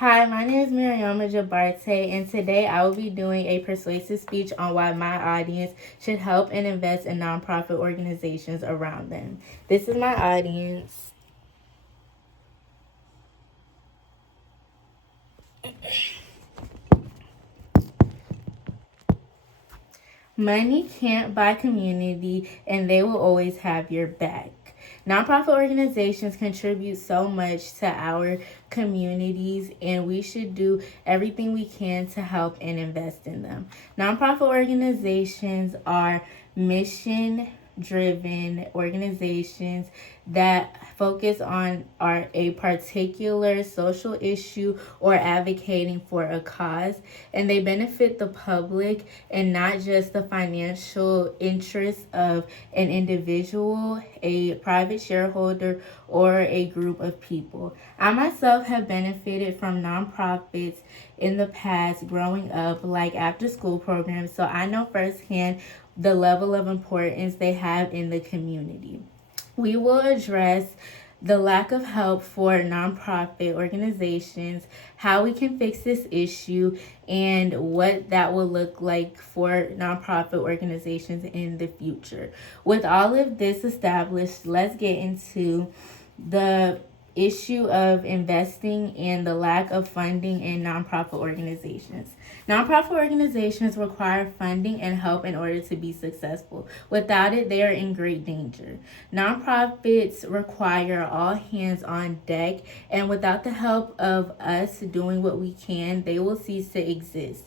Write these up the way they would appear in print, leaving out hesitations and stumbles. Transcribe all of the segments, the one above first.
Hi, my name is Mariama Jabarte, and today I will be doing a persuasive speech on why my audience should help and invest in nonprofit organizations around them. This is my audience. Money can't buy community, and they will always have your back. Nonprofit organizations contribute so much to our communities, and we should do everything we can to help and invest in them. Nonprofit organizations are mission driven organizations that focus on a particular social issue or advocating for a cause, and they benefit the public and not just the financial interests of an individual, a private shareholder, or a group of people. I myself have benefited from nonprofits in the past growing up, like after school programs, so I know firsthand the level of importance they have in the community. We will address the lack of help for nonprofit organizations, how we can fix this issue, and what that will look like for nonprofit organizations in the future. With all of this established, let's get into the issue of investing and the lack of funding in nonprofit organizations. Nonprofit organizations require funding and help in order to be successful. Without it, they are in great danger. Nonprofits require all hands on deck, and without the help of us doing what we can, they will cease to exist,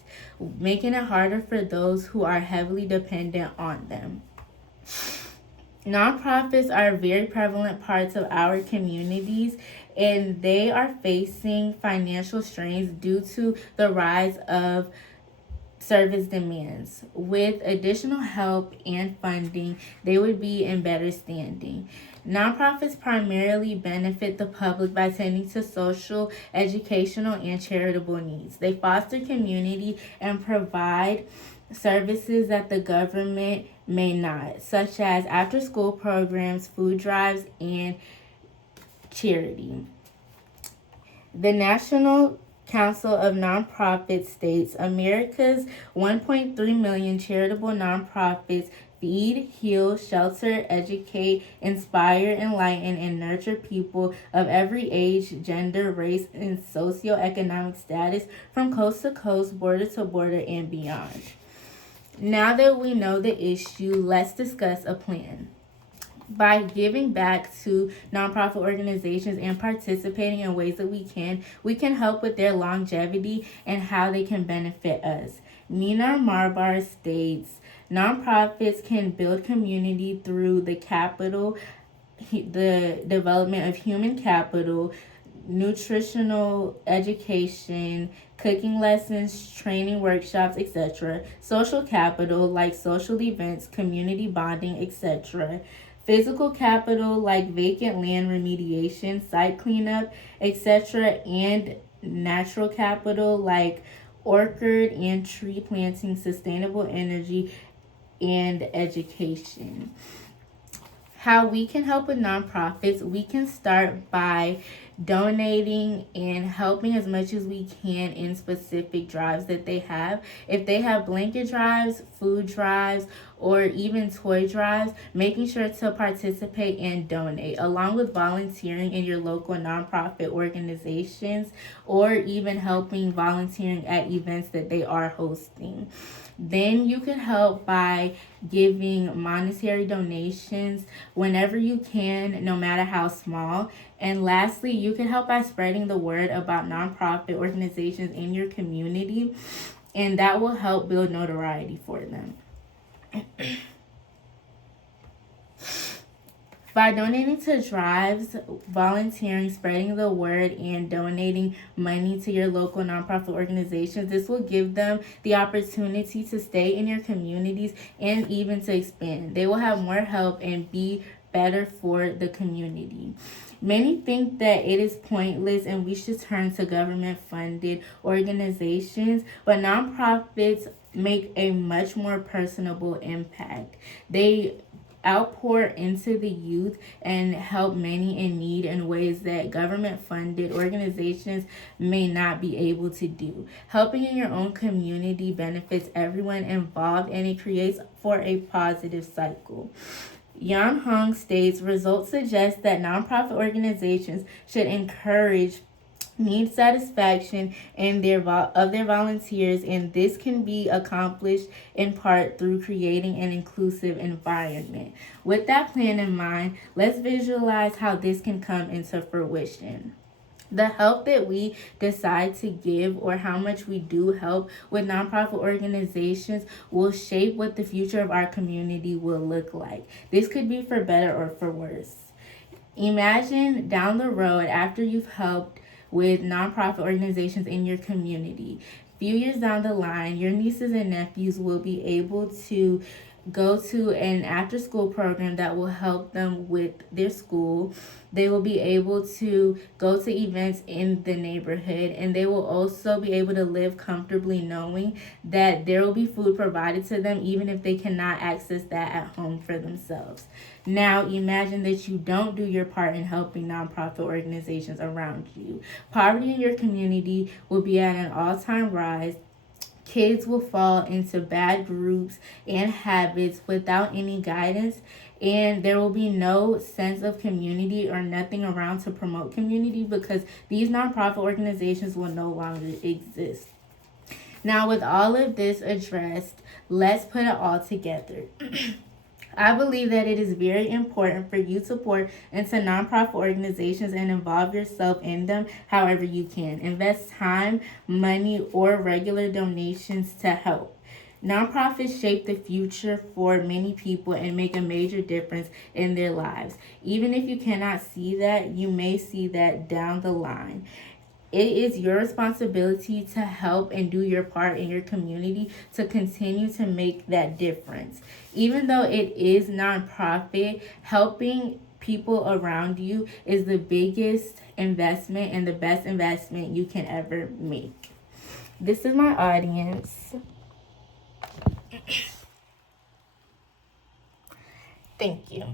making it harder for those who are heavily dependent on them. Nonprofits are very prevalent parts of our communities, and they are facing financial strains due to the rise of service demands. With additional help and funding, they would be in better standing. Nonprofits primarily benefit the public by tending to social, educational, and charitable needs. They foster community and provide services that the government may not, such as after school programs, food drives, and charity. The National Council of Nonprofits states America's 1.3 million charitable nonprofits feed, heal, shelter, educate, inspire, enlighten, and nurture people of every age, gender, race, and socioeconomic status from coast to coast, border to border, and beyond. Now that we know the issue, let's discuss a plan. By giving back to nonprofit organizations and participating in ways that we can help with their longevity and how they can benefit us. Nina Marbar states, nonprofits can build community through the development of human capital, nutritional education, cooking lessons, training workshops, etc., social capital like social events, community bonding, etc., physical capital like vacant land remediation, site cleanup, etc., and natural capital like orchard and tree planting, sustainable energy, and education. How we can help with nonprofits, we can start by donating and helping as much as we can in specific drives that they have. If they have blanket drives, food drives, or even toy drives, making sure to participate and donate, along with volunteering in your local nonprofit organizations, or even helping volunteering at events that they are hosting. Then you can help by giving monetary donations whenever you can, no matter how small. And lastly, you can help by spreading the word about nonprofit organizations in your community, and that will help build notoriety for them. By donating to drives, volunteering, spreading the word, and donating money to your local nonprofit organizations, this will give them the opportunity to stay in your communities and even to expand. They will have more help and be better for the community. Many think that it is pointless and we should turn to government funded organizations, but nonprofits make a much more personable impact. They outpour into the youth and help many in need in ways that government funded organizations may not be able to do. Helping in your own community benefits everyone involved and it creates for a positive cycle. Yan Hong states results suggest that nonprofit organizations should encourage need satisfaction and of their volunteers, and this can be accomplished in part through creating an inclusive environment. With that plan in mind, let's visualize how this can come into fruition. The help that we decide to give or how much we do help with nonprofit organizations will shape what the future of our community will look like. This could be for better or for worse. Imagine down the road after you've helped with nonprofit organizations in your community. Few years down the line, your nieces and nephews will be able to go to an after school program that will help them with their school. They will be able to go to events in the neighborhood, and they will also be able to live comfortably knowing that there will be food provided to them even if they cannot access that at home for themselves. Now imagine that you don't do your part in helping nonprofit organizations around you. Poverty in your community will be at an all-time rise. Kids will fall into bad groups and habits without any guidance, and there will be no sense of community or nothing around to promote community because these nonprofit organizations will no longer exist. Now, with all of this addressed, let's put it all together. I believe that it is very important for you to pour into nonprofit organizations and involve yourself in them however you can. Invest time, money, or regular donations to help. Nonprofits shape the future for many people and make a major difference in their lives. Even if you cannot see that, you may see that down the line. It is your responsibility to help and do your part in your community to continue to make that difference. Even though it is nonprofit, helping people around you is the biggest investment and the best investment you can ever make. This is my audience. Thank you.